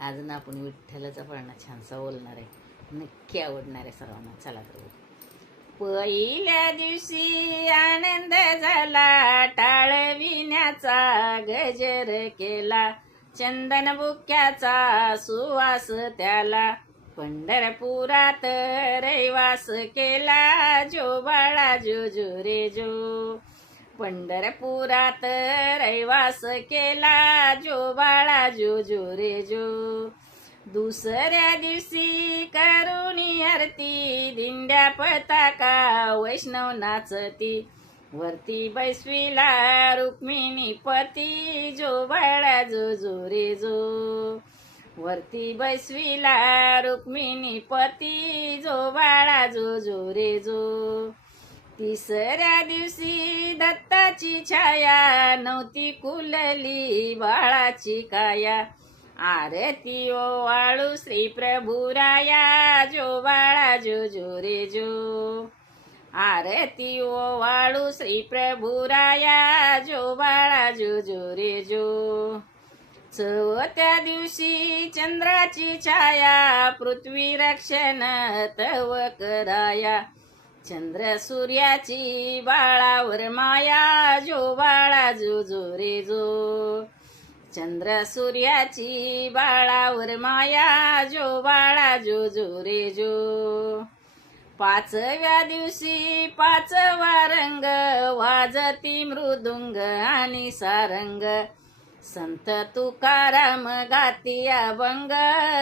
आज ना आपण विठ्ठलाचा पळणा छानसा बोलणार आहे, नक्की आवडणार आहे सर्वांना. चला तर. पहिल्या दिवशी आनंद झाला, टाळविण्याचा गजर केला, चंदन बुक्याचा सुवास त्याला, पंढरपुरात रहिवास केला, जो बाळा जो जो रे जो. पंढरपुरात रहिवास केला, जो बाळा जो जो रे जो. दुसऱ्या दिवशी करुणी आरती, दिंड्या पताका वैष्णव नाचती, वरती बैसविला रुक्मिणी पती, जो बाळा जो जो रे जो. वरती बैसविला रुक्मिणी पती, जो बाळा जो जो रे जो. तिसऱ्या दिवशी दत्ताची छाया नव्हती, कुलली बाळाची काया, आरती ओवाळू श्री प्रभुराया, जो बाळा जो जो रे जो. आरती ओवाळू श्री प्रभुराया, जो बाळा जो जो रे जो. चौथ्या दिवशी चंद्राची छाया पृथ्वी रक्षण तव कराया, चंद्र सूर्याची बाळावर माया, जो बाळा जो जो रे जो. चंद्र सूर्याची बाळावर माया, जो बाळा जो जो रे जो. पाचव्या दिवशी पाचवा रंग वाजती मृदुंग आणि सारंग, संत तुकाराम गाती अभंग,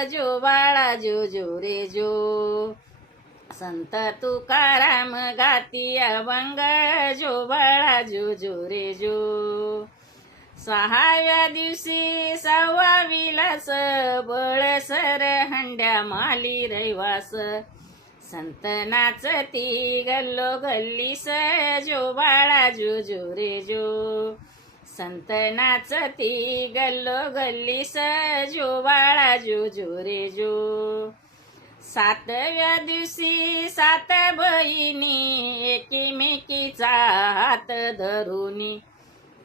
जो बाळा जो जो रे जो. संत तुकाराम गाती अभंग, जो बाळा जो जो रे जो. सहाव्या दिवशी सहावा विलास, बळसर हंड्या माली रहिवास, संत नाचती गल्लो गल्लीस, जो बाळा जो जो रे जो. संत नाचती गल्लो गल्लीस, जो बाळा जो जो रे जो. सातव्या दिवशी सात बहिणी एकीमेकीचा हात धरुनी,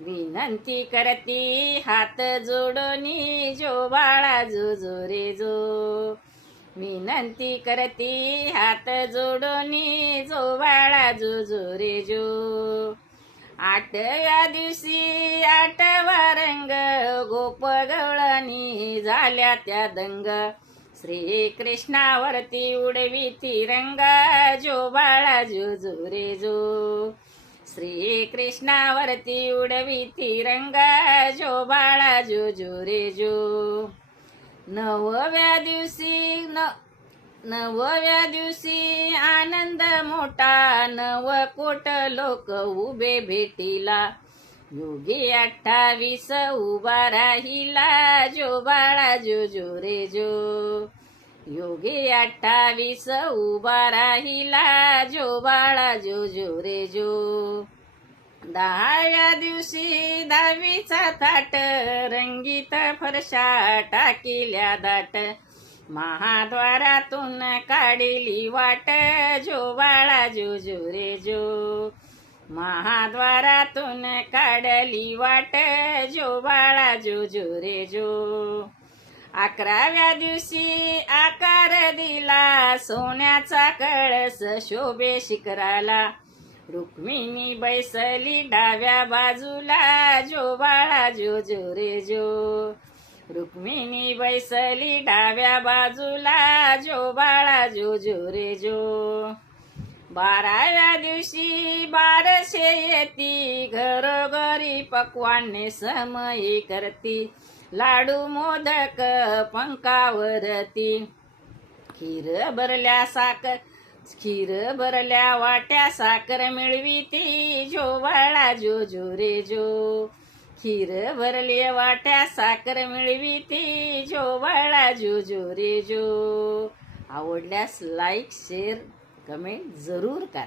विनंती करती हात जोडोनी, जो बाळा जो जो रे जो. विनंती करती हात जोडोनी, जो बाळा जो जो रे जो. आठव्या दिवशी आठवा रंग गोप गवळणी झाल्या त्या दंग, श्री कृष्णावरती उडवी तिरंग, जो बाळा जो जो रे जो. श्री कृष्णावरती उडवी तिरंग, जो बाळा जो जो रे जो. नवव्या दिवशी आनंद मोठा, नवकोट लोक उभे भेटीला, योगी 28 उभा राहिला, जो बाळा जो जो रे जो. योगी 28 उभा राहिला, जो बाळा जो जो रे जो. 10व्या दिवशी 10वीचा थाट, रंगीत फरशा टाकिल्या दाट, महाद्वारातून काढली वाट, जो बाळा जो जो रे जो. महाद्वारातून काढली वाट, जो बाळा जो जो रे जो. 11व्या दिवशी आकार दिला, सोन्याचा कळस शोभे शिखराला, रुक्मिणी बैसली डाव्या बाजूला, जो बाळा जो जो रे जो. रुक्मिणी बैसली डाव्या बाजूला, जो बाळा जो जो रे जो. 12व्या दिवशी बारशे येती, घरोघरी पक्वान्ने समयी करती, लाडू मोदक पंकावरती, खीर भरल्या वाट्या साखर मिळविती, जो बाळा जो जो रे जो. खीर भरली वाट्या साखर मिळविती, जो बाळा जो जो रे जो. आवडल्यास लाईक शेअर कमेंट जरूर करा.